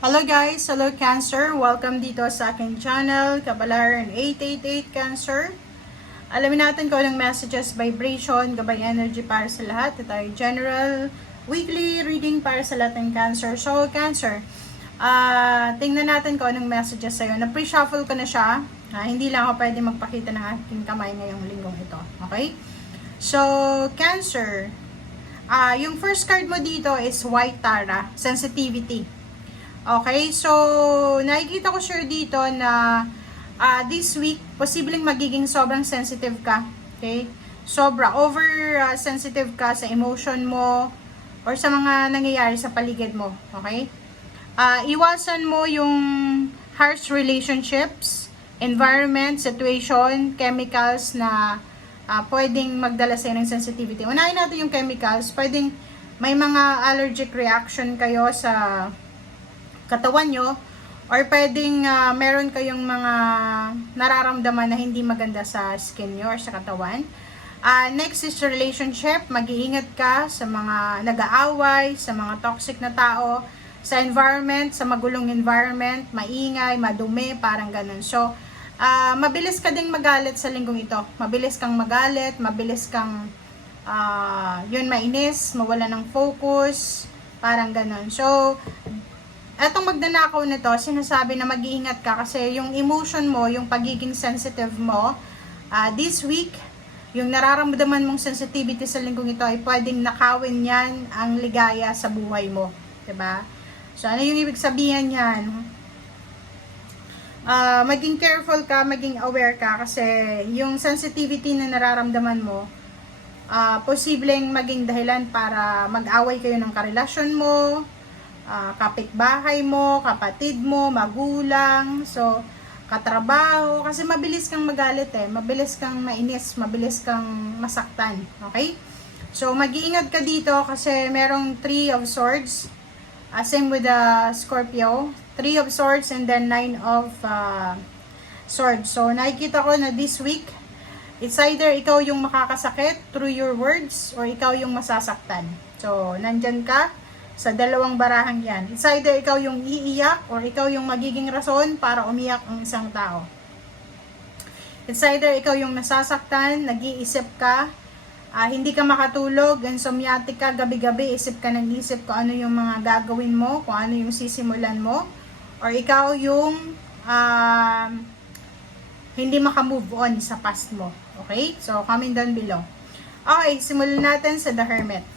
Hello guys! Hello Cancer! Welcome dito sa aking channel, Kabalaran 888 Cancer. Alamin natin kung anong messages, vibration, gabay energy para sa lahat. Ito ay general weekly reading para sa lahat ng Cancer. So Cancer, tingnan natin kung anong messages sa'yo. Na-pre-shuffle ko na siya. Hindi lang ako pwede magpakita ng aking kamay ngayong linggong ito. Okay? So Cancer, yung first card mo dito is White Tara, Sensitivity. Okay, so nakikita ko sure dito na this week, posibleng magiging sobrang sensitive ka. Okay? Sobra, over sensitive ka sa emotion mo or sa mga nangyayari sa paligid mo. Okay? Iwasan mo yung harsh relationships, environment, situation, chemicals na pwedeng magdala sa ng sensitivity. Unahin natin yung chemicals. Pwedeng may mga allergic reaction kayo sa katawan nyo, or pwedeng meron kayong mga nararamdaman na hindi maganda sa skin nyo or sa katawan. Next is relationship. Mag-iingat ka sa mga nag-aaway, sa mga toxic na tao, sa environment, sa magulong environment, maingay, madumi, parang ganun. So, mabilis ka ding magalit sa linggong ito. Mabilis kang magalit, mabilis kang mainis, mawala ng focus, parang ganun. So, etong magnanakaw nito, sinasabi na mag-iingat ka kasi yung emotion mo, yung pagiging sensitive mo, this week, yung nararamdaman mong sensitivity sa linggong ito ay pwedeng nakawin yan ang ligaya sa buhay mo. Diba? So, ano yung ibig sabihin yan? Maging careful ka, maging aware ka kasi yung sensitivity na nararamdaman mo, posibleng maging dahilan para mag-away kayo ng karelasyon mo, kapitbahay mo, kapatid mo, magulang, so katrabaho, kasi mabilis kang magalit mabilis kang mainis, mabilis kang masaktan, okay? So mag-iingat ka dito kasi merong 3 of Swords, same with the Scorpio, 3 of Swords and then 9 of Swords. So nakikita ko na this week, it's either ikaw yung makakasakit through your words or ikaw yung masasaktan. So nandyan ka sa dalawang barahang yan. It's either ikaw yung iiyak or ikaw yung magiging rason para umiyak ang isang tao. It's either ikaw yung nasasaktan, nag-iisip ka, hindi ka makatulog, insomniatic ka, gabi-gabi isip ka ng isip kung ano yung mga gagawin mo, kung ano yung sisimulan mo, or ikaw yung hindi makamove on sa past mo. Okay? So, comment down below. Okay, simulan natin sa The Hermit.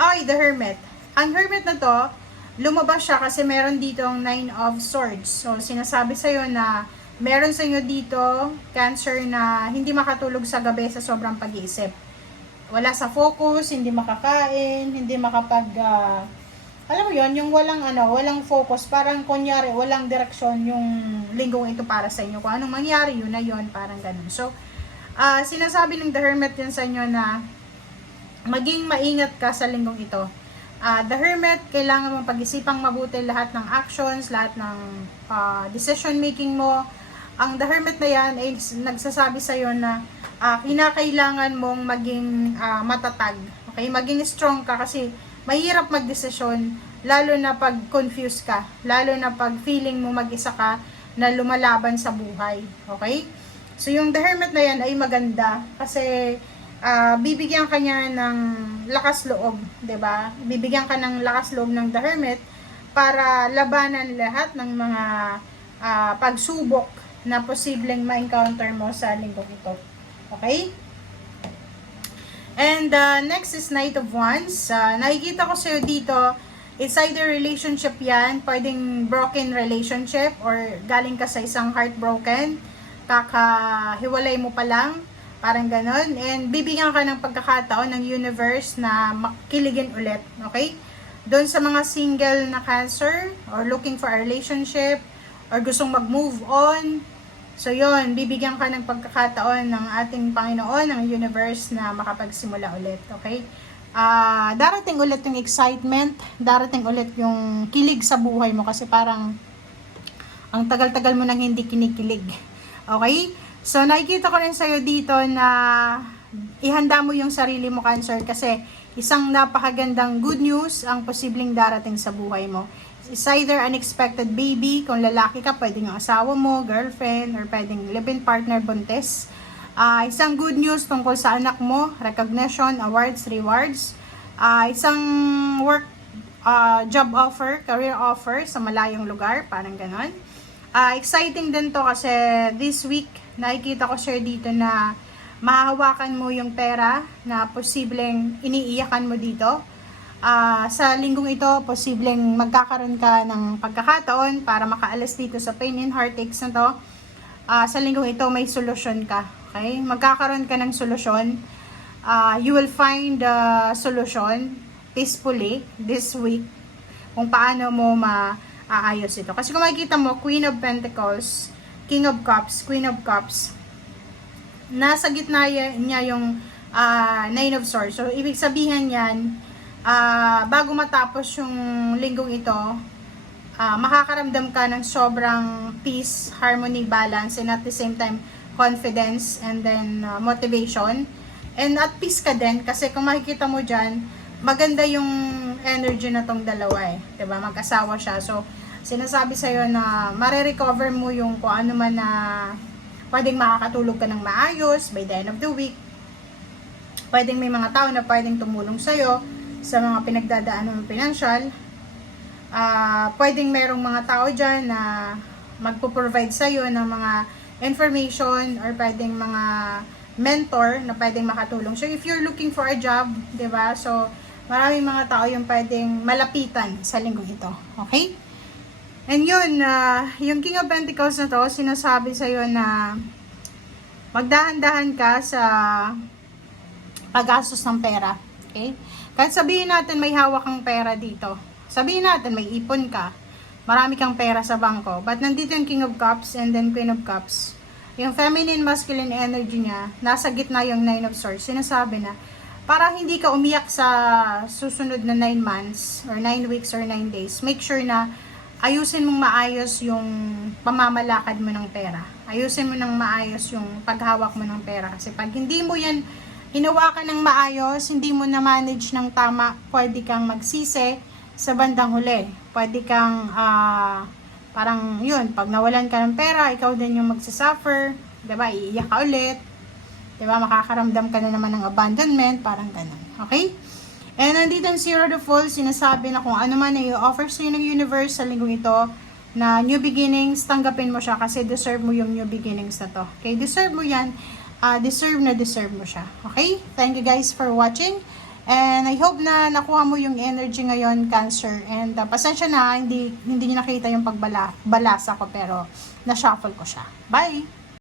Okay, The Hermit. Ang Hermit na to, lumabas siya kasi meron dito ang 9 of Swords. So, sinasabi sa'yo na meron sa inyo dito, Cancer, na hindi makatulog sa gabi sa sobrang pag-iisip. Wala sa focus, hindi makakain, hindi makapag, alam mo yon, yung walang focus, parang kunyari, walang direksyon yung linggong ito para sa inyo. Kung anong mangyari, yun na yun, parang ganun. So, sinasabi ng The Hermit yan sa inyo na maging maingat ka sa linggong ito. The Hermit, kailangan mong pag-isipang mabuti lahat ng actions, lahat ng decision making mo. Ang The Hermit na yan ay nagsasabi sa'yo na kinakailangan mong maging matatag. Okay? Maging strong ka kasi mahirap magdesisyon, lalo na pag confused ka, lalo na pag feeling mo mag-isa ka na lumalaban sa buhay. Okay? So yung The Hermit na yan ay maganda kasi bibigyan ka niya ng lakas loob, 'di ba? Bibigyan ka ng lakas loob ng The Hermit para labanan lahat ng mga pagsubok na posibleng ma-encounter mo sa linggong ito. Okay? And next is Knight of Wands. Nakikita ko sa'yo dito, it's either relationship yan, pwedeng broken relationship or galing ka sa isang heartbroken, kakahiwalay mo pa lang, parang ganon. And bibigyan ka ng pagkakataon ng universe na makiligin ulit. Okay? Doon sa mga single na Cancer or looking for a relationship or gustong mag-move on. So yon, bibigyan ka ng pagkakataon ng ating Panginoon, ng universe na makapagsimula ulit. Okay? Darating ulit yung excitement, darating ulit yung kilig sa buhay mo kasi parang ang tagal-tagal mo nang hindi kinikilig. Okay? So, nakikita ko rin sa'yo dito na ihanda mo yung sarili mo, Cancer, kasi isang napakagandang good news ang posibleng darating sa buhay mo. It's either unexpected baby, kung lalaki ka, pwedeng yung asawa mo, girlfriend, or pwedeng live-in partner, buntis. Isang good news tungkol sa anak mo, recognition, awards, rewards. Isang work, job offer, career offer sa malayong lugar, parang ganon. Exciting din to kasi this week, nakikita ko sir dito na mahahawakan mo yung pera na posibleng iniiyakan mo dito. Sa linggong ito, posibleng magkakaroon ka ng pagkakataon para makaalis dito sa pain and heartaches na to. Sa linggong ito, may solusyon ka. Okay? Magkakaroon ka ng solusyon. You will find the solution peacefully this week kung paano mo maaayos ito. Kasi kung makikita mo, Queen of Pentacles, King of Cups, Queen of Cups, nasa gitna niya yung Nine of Swords. So, ibig sabihin yan, bago matapos yung linggong ito, makakaramdam ka ng sobrang peace, harmony, balance, and at the same time, confidence, and then motivation. And at peace ka din, kasi kung makikita mo dyan, maganda yung energy na tong dalawa eh. Diba? Mag-asawa siya. So, sinasabi sa'yo na marirecover mo yung kung ano man na pwedeng makakatulog ka ng maayos by the end of the week. Pwedeng may mga tao na pwedeng tumulong sa'yo sa mga pinagdadaanan ng financial. Pwedeng merong mga tao dyan na magpo-provide sa'yo ng mga information or pwedeng mga mentor na pwedeng makatulong. So, if you're looking for a job, diba? So, maraming mga tao yung pwedeng malapitan sa linggong ito. Okay? And yun, yung King of Pentacles na to, sinasabi sa'yo na magdahan-dahan ka sa paggastos ng pera. Okay? Kahit sabihin natin may hawak kang pera dito. Sabihin natin may ipon ka. Marami kang pera sa bangko. But nandito yung King of Cups and then Queen of Cups. Yung feminine, masculine energy niya, nasa gitna yung Nine of Swords. Sinasabi na, para hindi ka umiyak sa susunod na 9 months or 9 weeks or 9 days, make sure na ayusin mong maayos yung pamamalakad mo ng pera. Ayusin mo ng maayos yung paghawak mo ng pera. Kasi pag hindi mo yan hinawakan ng maayos, hindi mo na-manage ng tama, pwede kang magsisi sa bandang huli. Pwede kang, parang yun, pag nawalan ka ng pera, ikaw din yung magsasuffer, diba? Iiyak ka ulit, diba? Makakaramdam ka na naman ng abandonment, parang ganun. Okay? And nandito ang Zero the Fool, sinasabi na kung ano man na i-offer sa'yo ng universe sa linggong ito, na new beginnings, tanggapin mo siya kasi deserve mo yung new beginnings na to. Okay? Deserve mo yan. Deserve mo siya. Okay? Thank you guys for watching. And I hope na nakuha mo yung energy ngayon, Cancer. And pasensya na, hindi niyo nakita yung balasa ko pero na-shuffle ko siya. Bye!